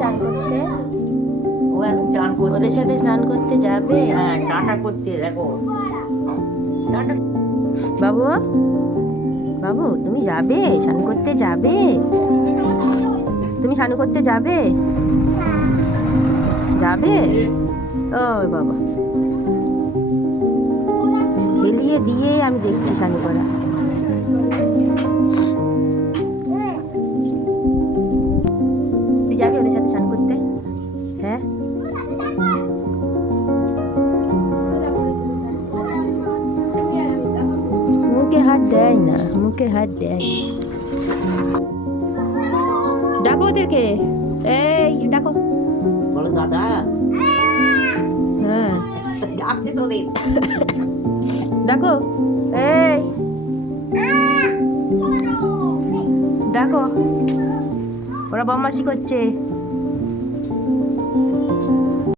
চান করতে? ও এখন চান করছে ওদের সাথে স্নান করতে যাবে? হ্যাঁ টাটা করছে দেখো। টাটা। বাবু বাবু তুমি যাবে? স্নান করতে যাবে? তুমি স্নান করতে যাবে? যাবে? ও বাবা। খেলিয়ে দিয়ে আমি দেখছি স্নান করা। মুখে হাত দেয় না মুখে হাত দেয়। ডাকো ওদেরকে এই ডাকো বলো দাদা হ্যাঁ ডাকছে তোদের ডাকো এই ডাকো ওরা বদমাসি করছে